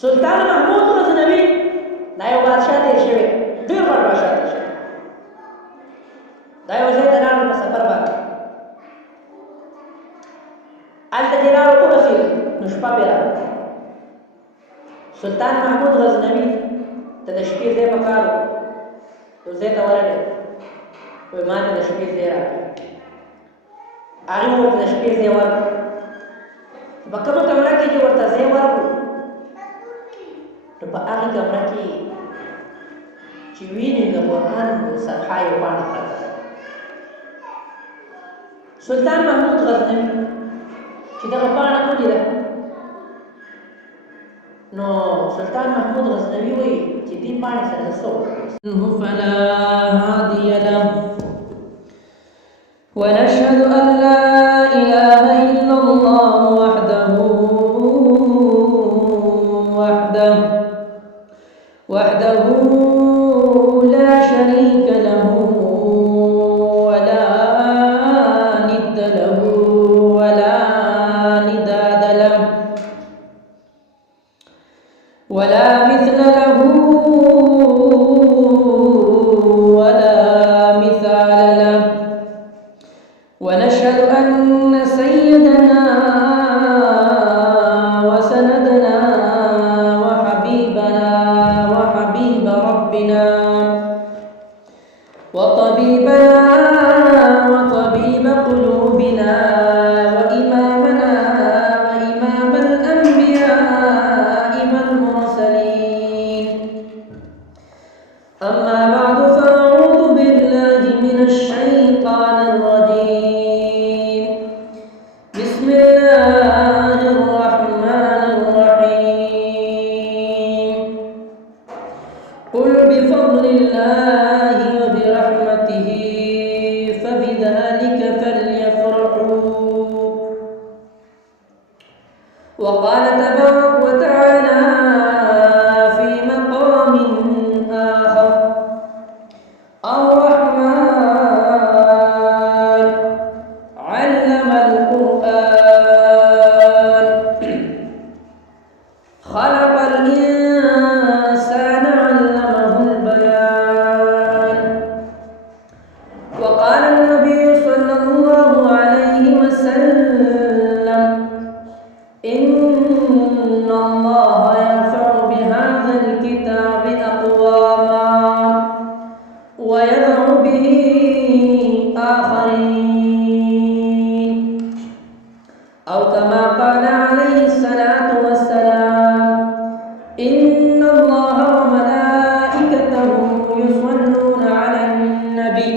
سلطان محمود غزنوي دا یو بادشاہ تیر شوی ډېر غټ بادشاہ تیر شوی دا یو ځای ته لاړل په سفر باندې هلته چې لاړو ورسېدو نو شپه پرې راغله سلطان محمود غزنوي ته د شپې ځای پکار و یو ځای ته ورغی وایي ما ته د شپې ځای راکړه هغې ورته د شپې ځای ورکړو په کومه کمره کې چې ورته ځای ورکړو نو په هغې کمره کې چې وینې د قرآن صفحه یو پاڼه پرته ده سلطان محمود غزنوي چې دغه پاڼه ولیده نو سلطان محمود غزنوي وایي چې دې پاڼې سره زه څه وکړم فلا هادي له ونشهد أن لا إله إلا الله وحده لا شريك له ولا ند له ولا نداد له ولا مثل له ولا مثال له ونشهد أن سيدنا وسندنا وحبيبنا وحبيب ربنا وطبيبنا وطبيب قلوبنا وإمامنا وإمام الأنبياء والمرسلين أما بعد فأعوذ بالله من الشيطان الرجيم بسم الله الرحمن الرحيم قل بفضل الله وبرحمته فبذلك فليفرحوا وقال تبارك وتعالى في مقام آخر الرحمن علم القرآن خلق الإنسان علمه البيان وقال النبي صلى الله عليه وسلم إن الله يرفع بهذا الكتاب أقواما ويضع به آخرين أو كما قال عليه الصلاة والسلام إن الله وملائكته يصلون على النبي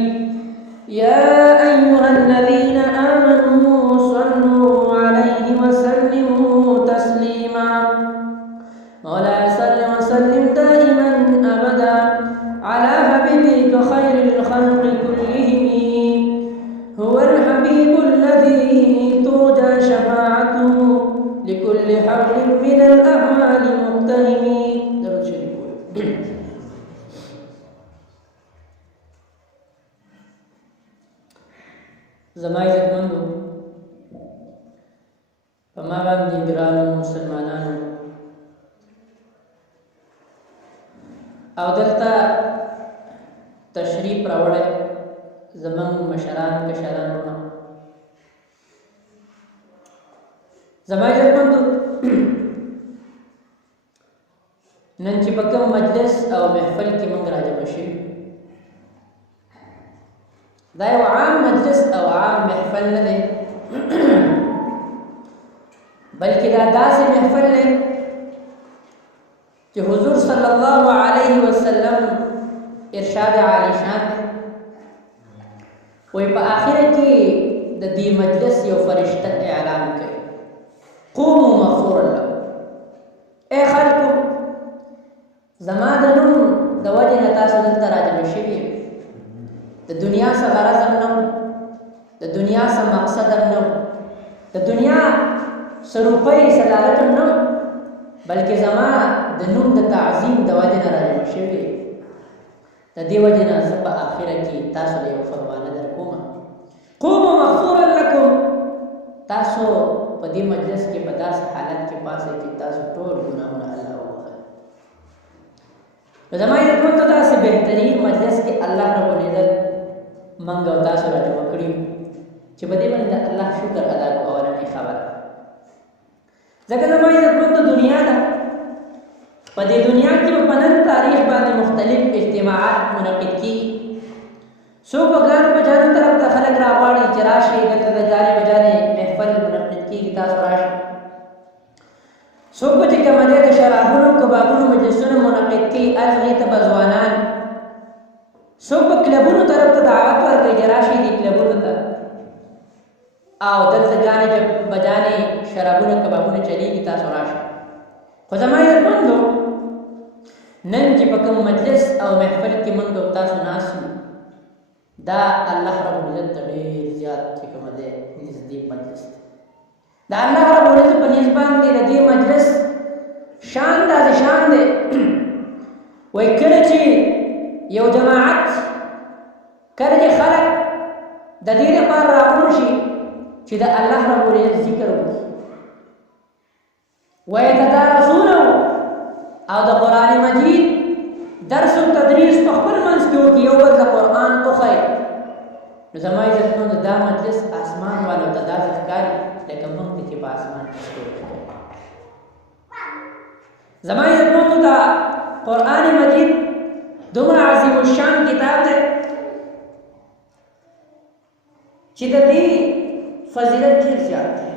يا أيها الذين آمنوا صلوا عليه وسلموا تسليما مولاي صل وسلم دائما أبدا على حبيبك خير الخلق كلهم هو الحبيب الذي ترجى شفاعته لكل حول من الأعمال مقتهم درود شريف زما عزتمندو په ما باندې ګرانو مسلمانانو او دلته تشریف راوړی زمونږ مشران کشرانو زما عزتمندو نن چې په کوم مجلس او محفل کې موږ راجمع شوي دا یو عام مجلس او عام محفل نه دی بلکې دا داسې محفل دی چې حضور صلی الله علیه وسلم ارشاد عالی شان وی په آخره کې د دې مجلس یو فرشته اعلان کوي قوموا مغفورا له اے خلکو زما د نوم د وجې نه تاسو دلته راجمع شوي د دنیا څه غرض هم نه د دنیا څه مقصد هم نه د دنیا څه روپۍ څه دولت هم نه بلکې زما د نوم د تعظیم د وجې نه راجمع شوي د دې وجې نه زه په آخره کې تاسو له یو فرمانه درکوم قوموا مغفورا لکم تاسو په دې مجلس کې په داسې حالت کې پاسئ چې تاسو ټول ګناهونه الله وبخښي نو زما عزتمند داسې بهترین مجلس کې الله رب العزت موږ او تاسو راجمع کړي چې په دې باندې د الله شکر ادا کوو. اولنۍ خبره ځکه زما عزتمند دنیا ده، په دې دنیا کې په نن تاریخ باندې مختلف اجتماعات منعقد کیږي. څوک په ګڼ په جانب طرف ته خلک راغواړي چې راشئ دلته د جانې بجانې محفل منعقد کیږي، تاسو راشئ. څوک چې کوم دی د شرابونو کبابونو مجلسونه منعقد کیږي، هغې ته به ځوانان څوک په کلبونو طرف ته دعوت ورکوي چې راشئ دې کلبونو ته او دلته جانې بجانې شرابونه کبابونه چلیږي، تاسو راشئ. خو زما عزتمندو نن چې په کوم مجلس او محفل کې موږ او تاسو ناست یو، دا الله رب العزت ته ډېر زیات چې کوم دی نږدې مجلس دی. دا الله رب العزت په نسبت باندې د دې مجلس شان داسې شان دی وایي کله چې یو جماعت کله چې خلک د دې لپاره راغونډ شي چې د الله رب العزت ذکر وکړي ويتدارسونه او د قرآن مجید درس و تدریس په خپل منځ کې وکړي، یو بل د قرآن وښایي. نو زما عزتمندو دا مجلس اسمان والو ته داسې ښکاري لکه موږ ته چې په اسمان کې ستوري ښکاري. زما عزتمندو دا قرآن مجید دومره عظیم الشان کتاب دی چې د دې فضیلت ډېر زیات دی.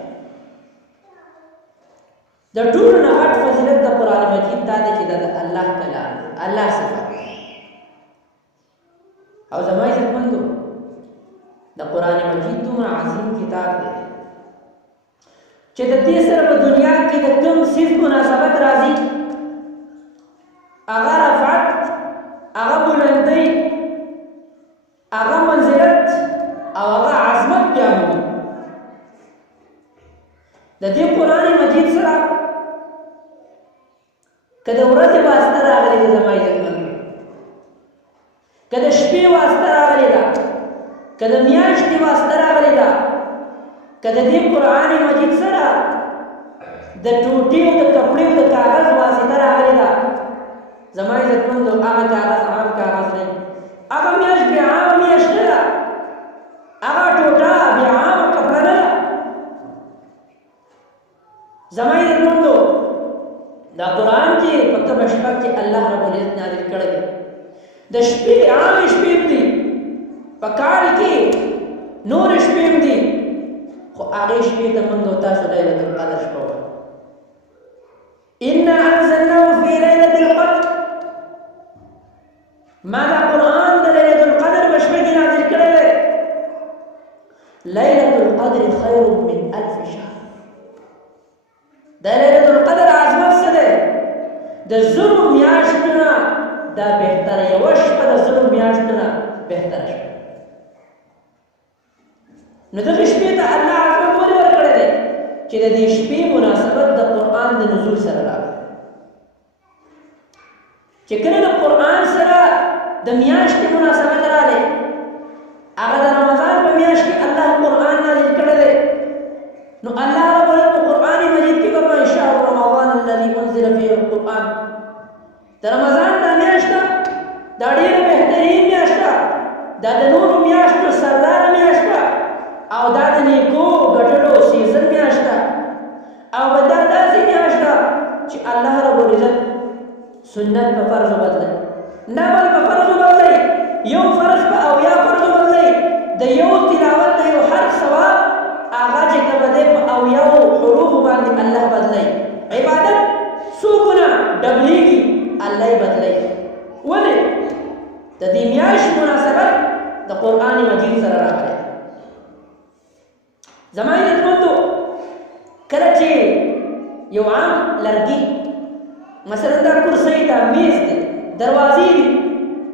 د ټولو نه غټ فضیلت د قرآن مجید دا دی چې دا د الله کلام دی، الله صفت دی. او زما عزتمندو د قرآن مجید دومره عظیم کتاب دی چې د دې سره په دنیا کې د کوم څیز مناسبت راځي، هغه رفعت، هغه بلندۍ، هغه منزلت او هغه عظمت بیا مومي. د دې قرآن مجید سره که د ورځې واسطه راغلې ده زما عزتمندو، که د شپې واسطه راغلې ده، که د میاشتې واسطه راغلې ده، که د دې قرآن مجید سره د ټوټې او د کپړې او د کاغذ واسطه راغلې ده، زما عزتمندو هغه کاغذ عام کاغذ نه، هغه میاشت بیا عامه میاشت نه ده، هغه ټوټه بیا عامه کپړه نه ده. زما عزتمندو دا قرآن چې په کومه شپه کې الله رب العزت نازل کړی دی، د شپې عامې شپې هم دي، په کال کې نورې شپې هم دي، خو هغې شپې ته موږ او تاسو لیلة القدر شپه وایو. انا انزلناه فی لیلة القدر، ما دا قرآن د لیلة القدر په شپه کې نازل کړی دی. لیلة القدر خیر من الف شهر، د لیلة القدر عظمت څه دی؟ د زرو میاشتو نه دا بهتره، یوه شپه د زرو میاشتو نه بهتره شپه. نو دغې شپې ته الله عظمت ولې ورکړی دی؟ چې د دې شپې مناسبت د قرآن د نزول سره راغلی. چې کله د قرآن سره د میاشتې مناسبت راغلی، هغه د رمضان په میاشت کې الله قرآن نازل کړی دی. نو الله رب العزت په قرآن مجید کې فرمایي شهر رمضان الذي انزل فيه القرآن، د رمضان دا میاشت ده، دا ډېره بهترین میاشت ده، دا د نورو میاشتو سرداره میاشت ده، او دا د نیکو ګټلو سیزن میاشت ده، او دا داسې میاشت ده چې الله رب العزت سنت په فرضو بدلوي، نفل په فرضو بدلوي، یو فرض په اویا فرضو بدلوي، د یو تلاوت د یو حرف ثواب هغه چې کوم دی په اویاو حروفو باندې الله بدلوي. عبادت څو ګونه ډبلیږي الله یې بدلوي. ولې؟ د دې میاشت مناسبت د قرآن مجید سره راغلی. زما عزتمندو کله چې یو عام لرګي مثلا دا کرسۍ ده، میز دی، دروازې دي،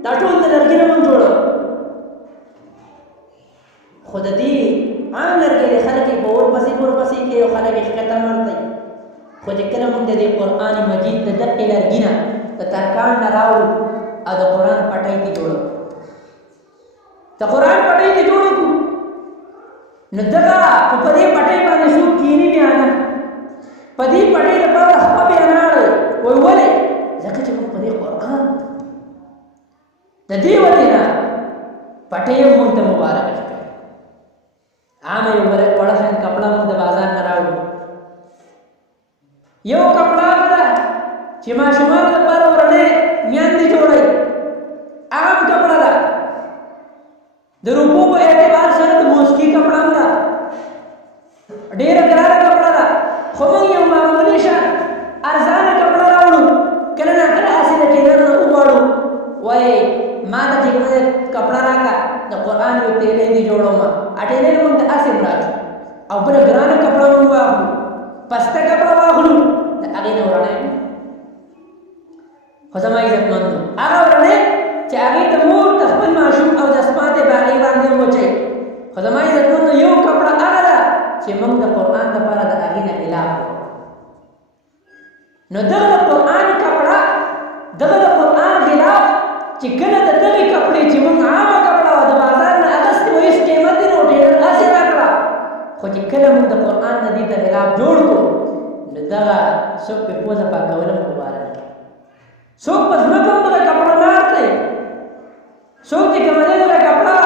دا ټول د لرګي نه موږ جوړوو، خو د دې عام لرګي دی خلک یې په ورپسې ورپسې کوي او خلک یې ښکته مړ کوي. خو چې کله موږ د دې قرآن مجید د دقې لرګي نه د ترکاڼ نه راوړو او د قرآن پټۍ کې جوړوو، د قرآن پټۍ کې جوړ کړو، نو دغه په دې پټۍ باندې څوک کیني بیا نه، په دې پټۍ لپاره خپه بیا نه اړوي. وایي ولې؟ ځکه چې موږ په دې قرآن د دې وجه پټې مونږ ته مبارک ښکاري. عامه یو وړه شان کپڑا مونږ د بازار نه راوړو، یو کپڑا ده چې ماشومان لپاره ورنه میاندې جوړوي، عام کپڑا ده، د روپو په اعتبار سره د موسکی کپڑا ده، ډېره ګرانه کپڑا ده، خو موږ یو معمولي شان ارزانه کپڑا راوړو. کله نه کله هسې د ټیلر نه وغواړو، وایي ما ته چې کپڑا راکړه د قرآن یو تیلې دې جوړوم، ټیلر موږ ته هسې راځي او بله ګرانه کپڑا موږ واخلو، پسته کپڑا واخلو، د هغې نه ورانه خو زما عزتمندو هغه ورانه چې هغې ته مور د خپل ماشوم او د اسماتې په هغې باندې وچوي، خو زما عزتمندو یو کپڑا هغه ده چې موږ د قرآن لپاره د هغې نه خلاف کړو. نو دغه د قرآن کپڑا، دغه د قرآن خلاف چې کله د دغې کپړې چې موږ عامه کپڑا وه د بازار نه اخیستې وه، هېڅ قیمت یې نه و، ټیلر هسې راکړه، خو چې کله موږ د قرآن نه دې ته خلاف جوړ کړو نو دغه څوک پې پوزه پاکوله مبارک دی، څوک په ځمکه هم دغه کپڑا ناست دی، څوک چې کومه دی دغه کپڑا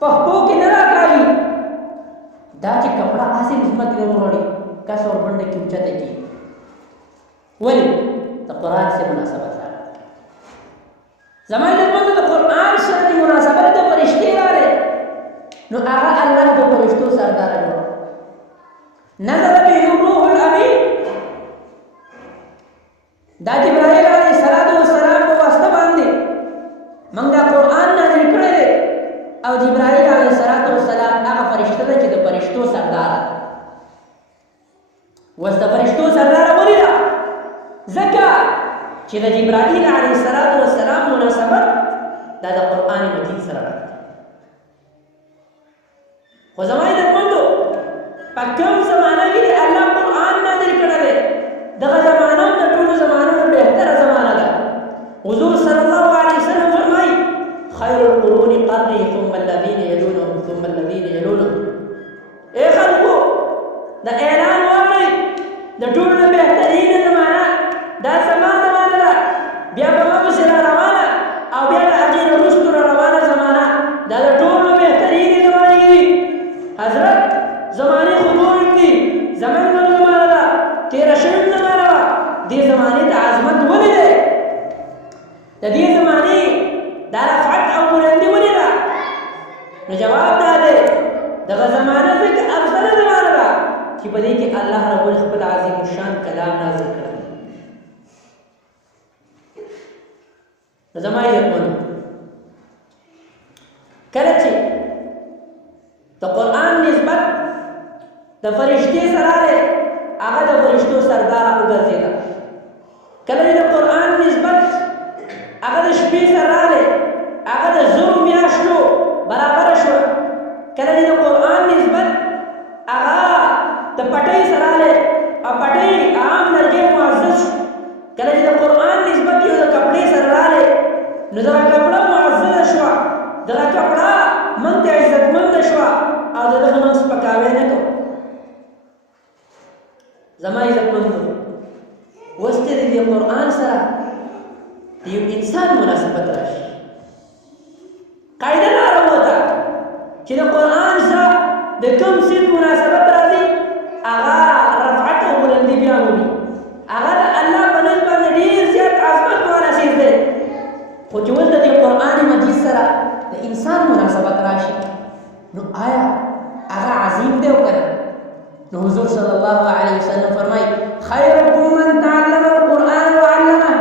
په خپو کې نه راکاږي، دا چې کپڑا هسې ځمکې ته وغوړي کس وربنډه کې اوچته کېږي. ولې؟ د قرآن سره مناسبت راغلی. زما عزتمندو د قرآن سره چې مناسبت د فرشتې راغلی نو هغه الله د فرشتو سرداره جوړ نزل به الروح الامین، دا جبرائیل علیه السلام په واسطه باندې موږ دا قرآن نازل کړی دی، او جبرائیل علیه السلام هغه فرشته ده چې د فرشتو سرداره ده. اوس د فرشتو سرداره ولې ده؟ ځکه چې د جبرائیل علیه السلام مناسبت دا د قرآن مجید سره راځي. خو زما عزتمندو په کوم زمانه کې د الله قرآن نازل کړی دی، دغه زمانه هم د ټولو زمانو نه بهتره زمانه ده. حضور صلی الله علیه وسلم فرمایي خیر القرون قرنی ثم الذین یلونهم ثم الذین یلونهم. ای خلکو د اعلان واورئ د ټولو نه بهترینه زمانه دا زما زمانه ده، بیا به ما پسې را روانه او بیا د هغې نه وروستو را روانه زمانه دا د ټولو بهترینې زمانې دي. حضرت زمانې خو نور دي، زمن زمانه ده، تېره شوې زمانه وه، دې زمانې ته عظمت ولې دی؟ د دې زمانې دا رفعت او بلندي ولې ده؟ نو جواب دا دی دغه زمانه ځکه افضله زمانه ده چې په دې کې الله رب خپل عظیم الشان کلام نازل کړی. زما عزتمندو کله چې د قرآن نسبت د فرشتې سره دی هغه د فرشتو سرداره وګرځېده، کله چې د قرآن نسبت هغه د شپې سره دی هغه د زرو میاشتو برابره شوه، کله چې د قرآن نسبت هغه د پټۍ سره دی او پټۍ عام لرګی معزز شو، کله چې د قرآن نسبت یو د کپړې سره راغلی نو دغه کپړه معززه شوه، دغه کپړه موږ ته عزتمنده شوه او د دغه موږ سپکاوی نه کوو. زما عزتمندو اوس چې د دې قرآن سره د یو انسان مناسبت راشي، قاعده لاره وته چې د قرآن سره د کوم صنف مناسبت راځي هغه رفعت او بلندي بیا وي، هغه د الله په نزد باندې ډېر زیات عظمت والا څیز دی. خو چې اوس د دې قرآن مجید سره د انسان مناسبت راشي نو آیا هغه عظیم دی او که نه؟ نو حضور صلی الله علیه وسلم فرمایي خیرکم من تعلم القرآن وعلمه،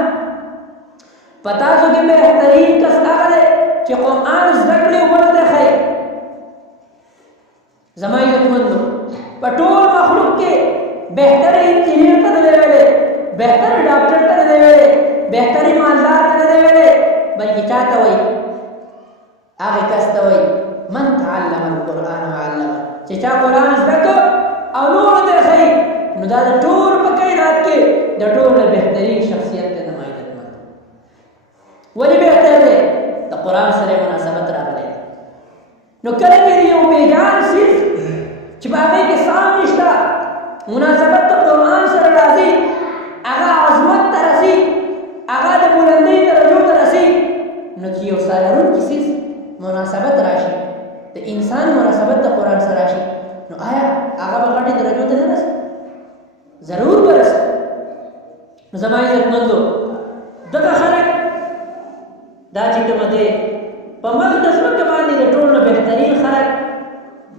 په تاسو کې بهترین کس هغه دی چې قرآن زده کړي او بل ته ښیي. زما عزتمندو په ټول مخلوق کې بهتر انجینیر ته نه دی ویلی، بهتر ډاکټر ته نه دی ویلی، بهتر مالدار ته نه دی ویلی، بلکې چا ته وایي؟ هغې کس ته وایي من تعلم القرآن وعلمه، چې چا قرآن زده کړ او نورو ته ښیي نو دا د ټول په کائنات کې د ټولو بهترین شخصیت دی. زما عزتمندو ولې بهتر دی؟ د قرآن سره مناسبت راغلی دی. نو کله چې یو بېجان څیز چې په هغې کې سام نشته مناسبت د قرآن سره راځي، هغه عظمت ته رسي، هغه د بلندۍ درجو ته رسي، نو چې یو زما عزتمندو دغه خلک دا چې کوم دی په مخ د ځمکه باندې د ټولو نه بهترین خلک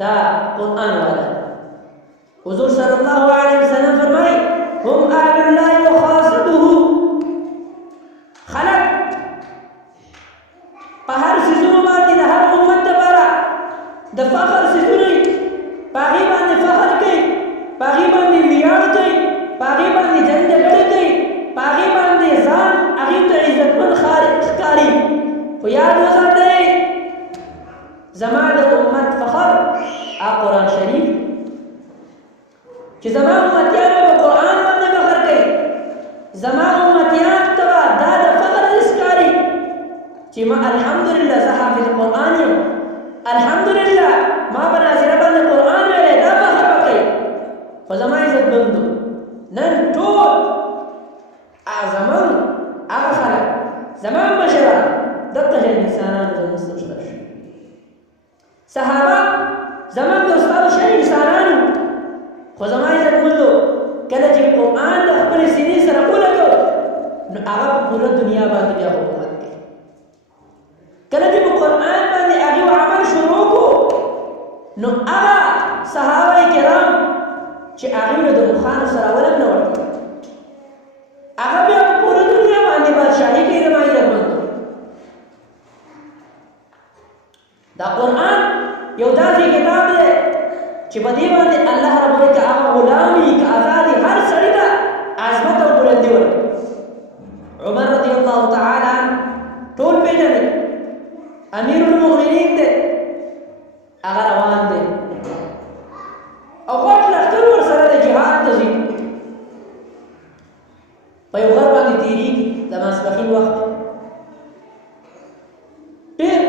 دا قرآن والا حضور صلی الله علیه وسلم فرمایي هم اهل الله وخاصته خلق په هر سيزونو باندې د هر امت لپاره د فخر سيزونه په هغې باندې فخر کوي په هغې باندې ویاړ کوي په هغې باندې جنجګړې کوي په هغې باندې ځان هغې ته عزتمن ښکاري خو یاد وساتئ زما د امت فخر قرآن شریف چې زما امتیان په قرآن باندې فخر کوي زما امتیان ته دا د فخر ښکاري چې ما الحمدلله زه حافظ قرآن یم الحمدلله ما په ناظره باندې قرآن ویلی دا فخر به کوي خو زما عزتمندو نن ټول زمون هغه خلک زما مشران دغه ډېر انسانانو زموږ څخه شته صحابه زمون د استادو ښه انسانانو خو زما عزتمندو کله چې قرآن د خپلې سینې سره ولګو نو هغه په پوره دنیا باندې بیا حکومت کوي کله چې په قرآن باندې هغې عمل شروع کړو نو هغه صحابه کرام چې هغوی له د اوښانو سره ولګ نه ورکړي هغه بیا په پوره دنیا باندې بادشاهي کوي زما عزتمندو دا قرآن یو داسې کتاب دی چې په دې باندې الله رب العزت هغه غلامي که ازادي هر سړي ته عظمت او بلندي ورکړي عمر رضی الله تعالی عنه ټول پېژني امیر المؤمنین دی هغه روان دی او غټ لښکر ورسره د جهاد ته ځي په یو غر باندې تېرېږي د ماسپښین وخت ډېر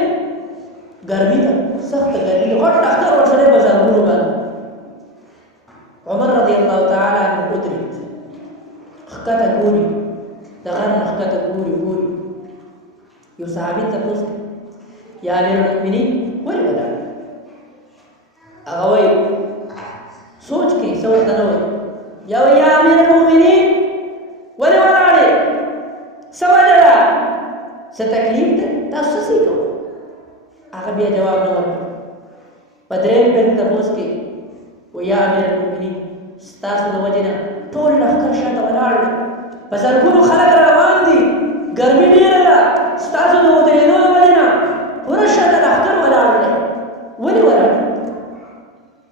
ګرمي ده سخته ګرمي ده غټ لښکر ورسره په زرګونو باندې عمر رضی الله تعالی عنه ودرېد ښکته ګوري د غر نه ښکته ګوري یو صحابي تپوس یا امیر المؤمنین ولې ولاړ هغه وایي سوچ کوي څه ورته نه وایي یا وایي یا امیر المؤمنین ولې ولاړې څه وجه ده څه تکلیف ده تاسو څه کوئ هغه بیا جواب نه ورکړ په درېیم پېر تپوس کوي و یا امیر المؤمنین ستاسو د وجې نه ټول لښکر شاته ولاړ دی په زرګونو خلک روان دي ګرمي ډېره ده ستاسو د ودرېدو د وجې نه پوره شاته لښکر ولاړ دی ولې ولاړ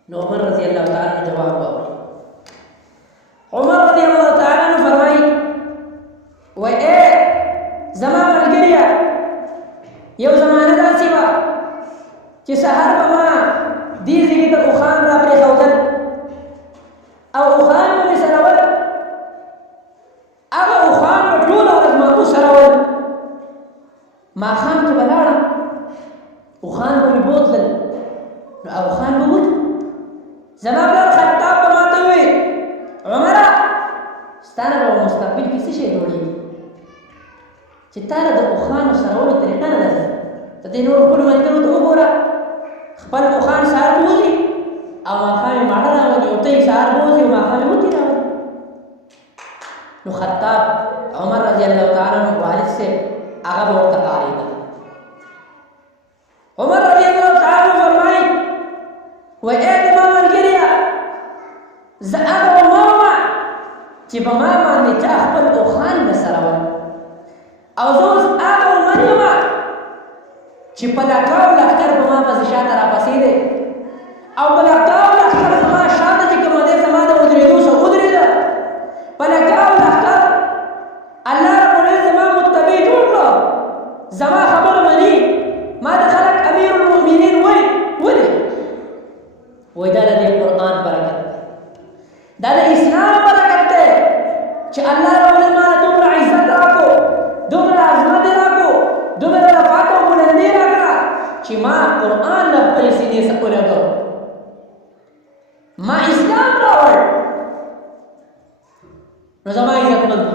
نو عمر رضی الله تعالی عنه جواب واوري عمر رضی الله تعالی عنه فرمایي وایي ای زما ملګریه یو زمانه داسې وه چې سهار به ما دې ځای ته اوښان را پرېښودل او اوښان به مې سرول هغه اوښان به ټوله ورځ ما وسرول ماښام چې به لاړم اوښان به مې بوتلل نو اوښان به وتل زما پلار خطاب به ما ته وویل عمره ستا نه به مستقبل کې څه شی جوړېږي چې تا له د اوښانو سرولو طریقه نه ده ته دې نورو خپلو ملګرو ته وګوره خپل اوښان سهار بوځي او ماښام یې ماړه راولي او ته یې سهار بوځي او ماښام یې وتې راولي نو خطاب عمر رضی الله تعالی عنه والد صاحب هغه به ورته کارېده عمر رضی الله تعالی عنه فرمایي وایي ای زما ملګریه زه هغه عمر وم چې په ما باندې چا خپل اوښان نه سرول او زه اوس هغه عمر یم چې په لکاو لښکر په ما پسې شاته راپسې دی او په لکاو لښکر زما شاته چې کومه دی زما د ودرېدو څخه ودرېده په لکاو لښکر الله رب العزت زما متبع جوړ کړه زما خبره مني ما د خلک امیر المؤمنین وایي ولې وایي دا د دې قرآن برکت دی دا د اسلام برکت دی چې الله رب العزت ما له دومره عزت راکړو دومره عظمت یې راکړو دومره رفعت او بلندي راکړه چې ما قرآن له خپلې سینې څخه ولګو ما اسلام راوړ نو زما عزتمند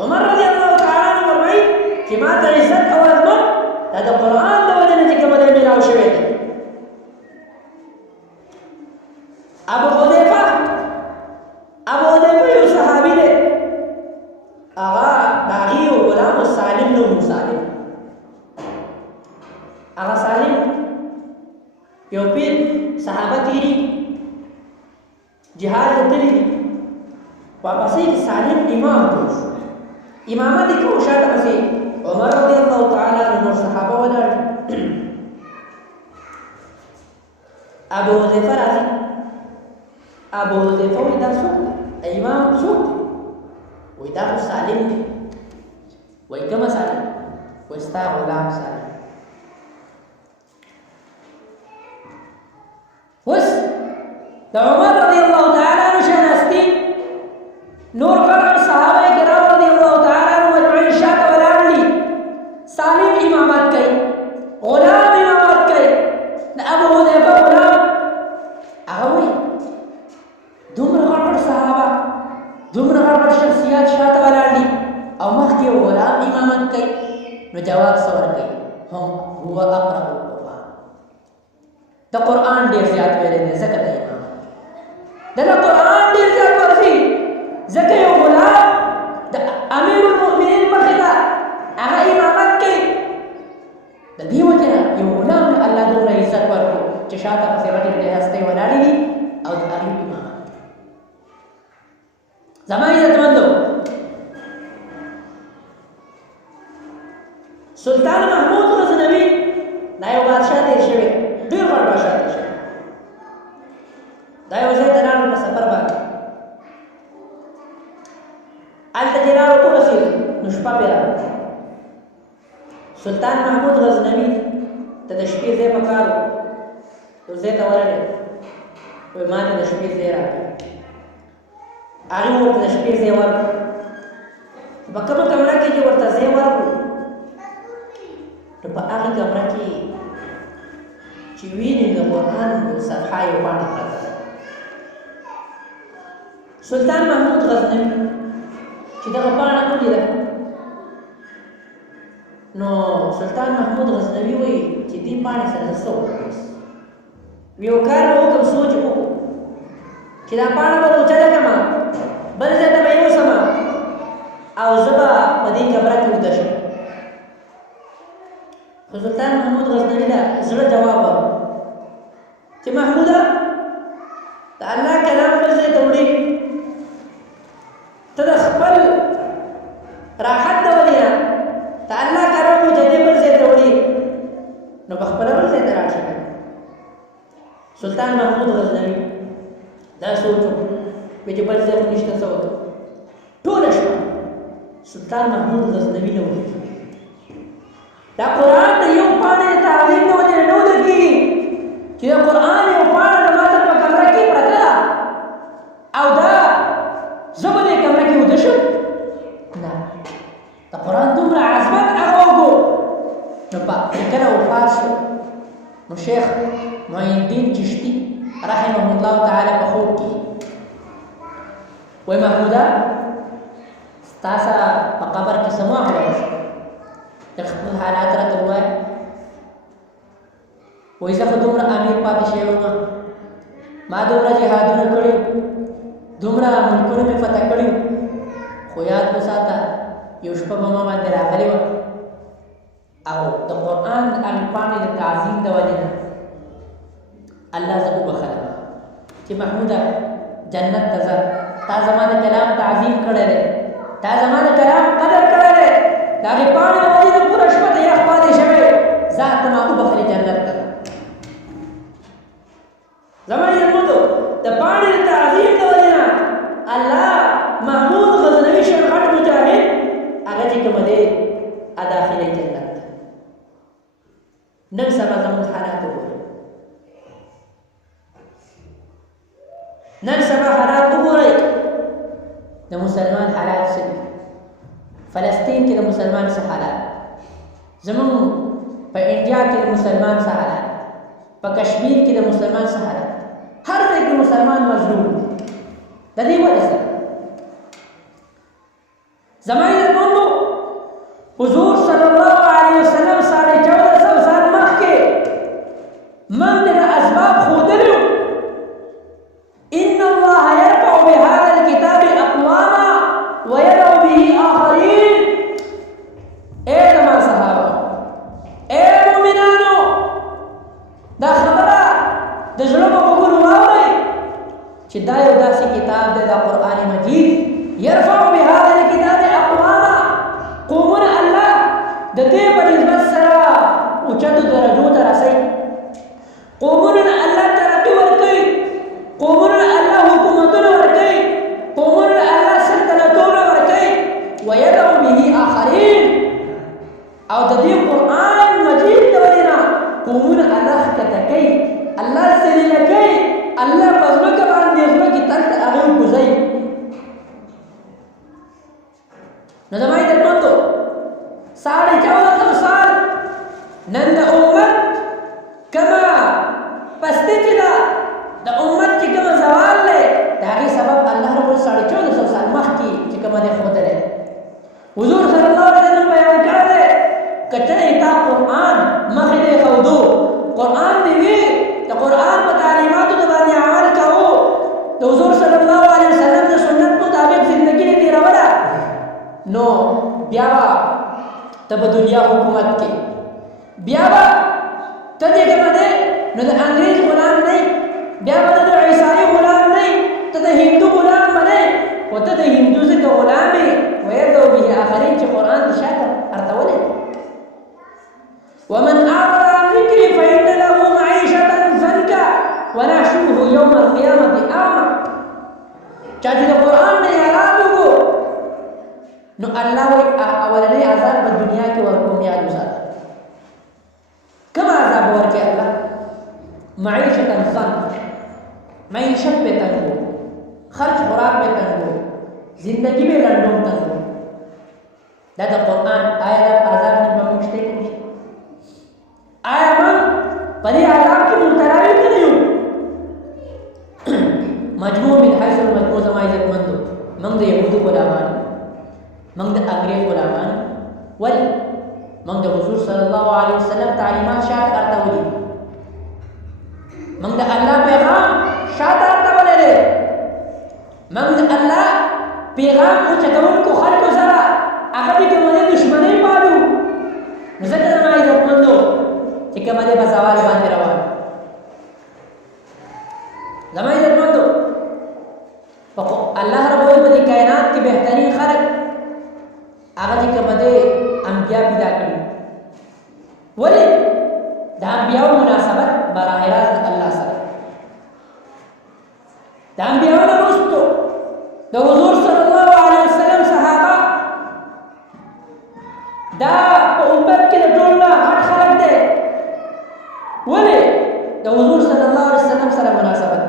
عمر رضی الله تعالی عنه فرمایي چې ما ته عزت او عظمت دا د قرآن د وجې نه چې کومه دی میلاو شوی دی ابو حذیفه یو صحابي دی هغه د هغې یو غلام سالم نوم سالم. هغه سالم یو پیر صحابه تیري جهاد ته تللي دي، واپسې کې سالم امام جوړ شو. امامت یې کوو، شاته پسې عمر رضی الله تعالی عنه نور صحابه ولاړ. ابو حذیفه راځي. ابو حذیفه وایي دا څوک دی؟ امام څوک دی؟ وایي دا خو سالم دی. وایي کومه سالم؟ وایي ستا غلام سالم. اوس د عمر رضی الله تعالی عنه شناستي نور غټ صحابه کرام رضی الله تعالی عنهم اجمعین شاته ولاړ دي. سالم امامت کوي، غلام امامت کوي. د ابو حذیفه غلام هغه وایي دومره غټ صحابه، دومره غټ شخصیات شاته ولاړ دي او مخکې یو غلام امامت کوي. نو جواب څه ورکوي؟ هم هو اقرأ القرآن. د قرآن ډېر زیات ویلی دی ځکه د امام دله قرآن ډېر زیات ورځي، ځکه یو غلام د امیر المؤمنین مخې ته هغه امامت کوي. د دې وجې نه یو غلام له الله دومره عزت ورکړو چې شاته پسې غټې غټې هستۍ ولاړې دي او د هغې امامت. زما عزتمندو، سلطان محمود غزنوي دا یو بادشاه تېر شوی، ډېر غټ بادشاه تېر شوی. دا یو ځای ته لاړو په سفر باندې، هلته چې لاړو ورسېدو نو شپه پرې راغله. سلطان محمود غزنوي ته د شپې ځای په کار و، یو ځای ته ورغی، وایي ما ته د شپې ځای راکړه. هغې ورته د شپې ځای ورکړو. په کومه کمره کې چې ورته ځای ورکړو نو په هغې کمره کې چې ویني د قرآن صفحه یې پاڼه پرته ده. سلطان محمود غزنوي چې دغه پاڼه ولیده نو سلطان محمود غزنوي وایي چې دې پاڼې سره زه څه وکړم؟ یو کار به وکړم، سوچ وکړو چې دا پاڼه به اوچته کړم، بل ځای ته به یوسم او زه به په دې کمره کې ویده شم. خو سلطان محمود غزنوي ته زړه جواب ورکړ چې محموده د الله کلام بل ځای ته وړي، ته د خپل راحت د وجې نه د الله کلام مجدد بل ځای ته وړي نو په خپله بل ځای ته لاړ شه. سلطان محمود غزنوي دا سوچ وکړو چې بل ځای خو نشته، څه وکړو؟ ټوله شپه سلطان محمود غزنوي نه ولیدل. دا قرآن د یو پاڼې د تعظیم د وجې نه ولګېږي چې د قرآن یو پاڼه زما سره په کمره کې پرته ده او دا زه به دې کمره کې ویده شم؟ نه، د قرآن دومره عظمت هغه وګورو. نو چې کله وفات شو نو شیخ معین الدین چشتي رحمه الله تعالی په خوب کې وایي محموده ستا سره په قبر کې څه معامله وشوه؟ خپل حالات راته ووایه. وایي زه خو دومره امیر پاتې شوی وم، ما دومره جهادونه کړي، دومره ملکونه مې فتح کړي، خو یاد وساته یو شپه به ما باندې راغلې وه او د قرآن د هغې پاڼې د تعظیم د وجې نه الله زه وبخلم چې محموده جنت ته ځه، تا زما د کلام تعظیم کړی دی، تا زما د کلام قدر کړی دی، د هغې پاڼې د وجې نه پوره شپه د یخ پاتې شوی، ځه ته ما وبخلې جنت ته. زما عزتمندو، د پاڼې د تعظیم د وجې نه الله محمود غزنوي شیخ غټ مجاهد هغه چې کومه دی داخلي جنت. نن سبا زموږ حالات وګورئ، نن سبا حالات وګورئ، د مسلمان حالات څه دي؟ فلسطین کې د مسلمان څه حالات، زموږ په انډیا کې د مسلمان څه حالات، په کشمیر کې د مسلمان څه حالات، هر ځای کې مسلمان مظلوم دی. د دې وجه سره زما عزتمندو حضور صلی الله علیه وسلم 1450 سال مخکې من د اسباب ښودلي وو. ان الله يرفع بهذا الكتاب اقواما ويدع به اخرين اوچتو درجو ته رسي قومونه الله ترقي ورکوي قومونه الله حکومتونه ورکوي قومونه الله سلطنتونه ورکوي ويدعو به آخرين او د دې قرآن مجید د وجنا قومونه الله ښکته کوي الله ذلیله کوي الله په ځمکه باندې ځمکې تل ته هغه کوزوي نو زما عزتمندو 1450 سال نن د امت کما پسته کې دا د امت چې کوم زوال دی د هغې سبب الله رب 1450 سال مخکې چې کومه دی ښودلی حضور صلی الله علیه وسلم بیان کړی دی که چېرې تا قرآن مخې دی ښودو قرآن دې وي د قرآن په تعلیماتو د باندې عمل کوو د حضور صلی الله علیه وسلم د سنت مطابق زندګي دې تېروله نو بیا به ته په دنیا حکومت کې بیا به ته دې کومه دی نو د انګریز غلام نه بیا به ته د عیسایي غلام نه ته د هندو غلام به نه خو ته د هندو ځکه غلام یې ویدعو به آخرین چې قرآن دې شاته ارتولی ومن أعرض عن ذكري فإن له معيشة ضنكا ونحشره يوم القيامة أعمى چا چې د قرآن نه اعراض وکړو نو الله وایي اولنی عذاب په دنیا کې ورکوم یاد وساته کوم عذاب ورکوي الله معیشة ضنک معیشت پې تنګو خرچ خوراک پې تنګو زندگی پې لنډوم تنګو دا د قرآن آیا دا عذاب نه به موږ شته کوي آیا من په دې عذاب کې مبتلا یو که نه یو مجموع من حیث المجموع زما عزتمندو موږ د یهودو غلامان موږ د انګریز غلامان ولې موږ د حضور صلی الله علیه وسلم تعلیمات شاته ارتولي موږ د الله پیغام شاته ارتولی دی موږ د الله پیغام اوچتونکو خلکو سره هغه دې کومه دشمنۍ پالو نو ځکه زما عزتمندو چې کومه دی په زوال باندې روان زما عزتمندو الله رب العالمین په دې کائنات کې بهترین خلق هغه چې کومه دی انبیا پیدا کړي ولې د انبیاو مناسبت براه راست د الله سره د انبیاو نه وروسته د حضور صلی الله علیه وسلم صحابه دا په امت کې د ټول نه غټ خلک دی ولې د حضور صلی الله علیه وسلم سره مناسبت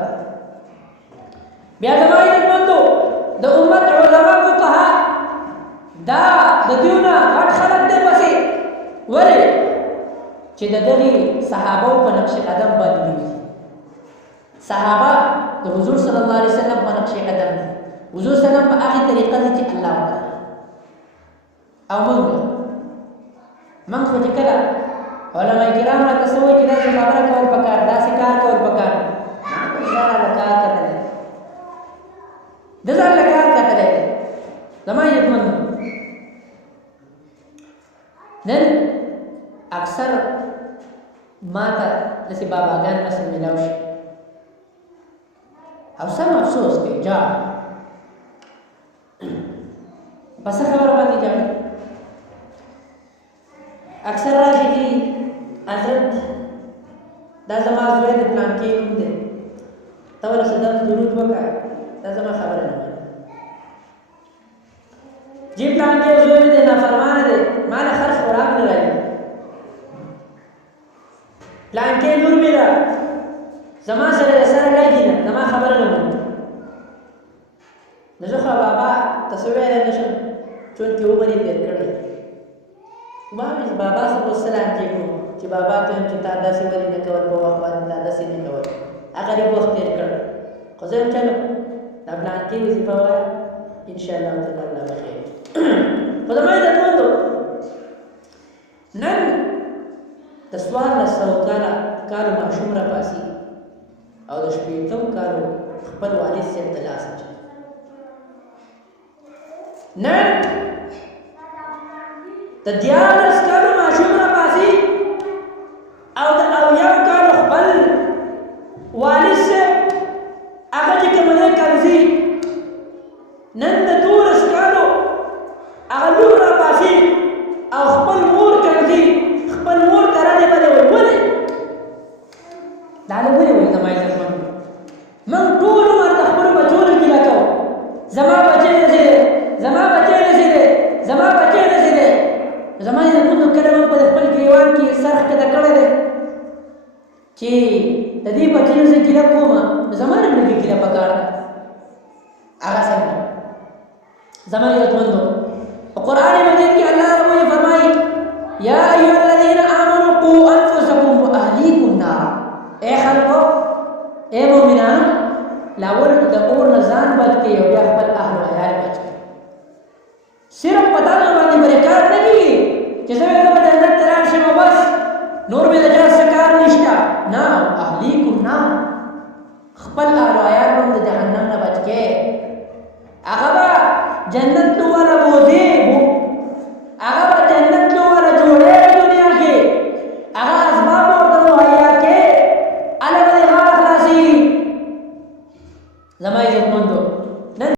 بیا زما عزتمندو د امت علما فقها دا د دیونه غټ خلک دی پسې ولې چې د دغې صحابو په نقش قدم باندې دي صحابه د حضور صلی الله علیه وسلم په نقش قدم دي حضور صلی الله علیه وسلم په هغې طریقه دي چې الله وکړه او موږ خو چې کله علماء کرام راته څه وایي چې داسې خبره کول پکار داسې کار کول پکار ځان له کار کتلی د ځان له کار کتلی دی زما عزتمندو نن اکثر ما ته داسې باباګان رسم میلاو شي او سم افسوس کوي جاړ په څه خبره باندې جاړي اکثر راشي چې حضرت دا زما زوی د پلانکې نوم دی ته ورله صدق درود وکړه دا زما خبره نه جی پلانکې زوی مې دی نافرمانه دی ما نه خرڅ خوراک نه راځي پلانکې لور مې ده زما سره لګي نه زما خبره نه مني نو زه خو بابا ته څه ویلی نه شم چون کې عمر یې تېر کړی ما مې بابا سره به سلام کېږو چې بابا ته وایم چې تا داسې ولې نه کول په وخت باندې تا داسې نه کول هغه غریب وخت تېر کړ خو زه یم چلو دا پلانکې وظیفه وایه انشاءالله تعالی الله به خیر خو زما عزتمندو نن د 1400 کالو ماشوم راپاسي او د 80 کالو خپل والد صاحب ته لاس اچوي نن د 14 کالو ماشوم راپاسي او د 80 کالو خپل والد صاحب هغه چې کوم دی قرضي نن د 12 کالو هغه لور راپاسي او خپل مور قرضي خپل مور ته راځي سرخ کې کړه دې چې د دې بچیو سے ګیله کومه زمانه نه ګیله پکار هغه څنګه زمانه یتمندو قرآن مجید کې الله رب ال فرمایي یا ایها الذين امنوا قوا انفسكم واهليكم نارا اے خلقو اے مومنان لاول د اور نزان بچ کې او بیا خپل اهل او عیال بچ کې صرف پتا نه باندې برکات نه کیږي چې زه به جنت ته لاړ شم بس نور مې لږه سکار نشته نه اهلیکم نار خپل اهل او عیال هم د جهنم نه بچ کې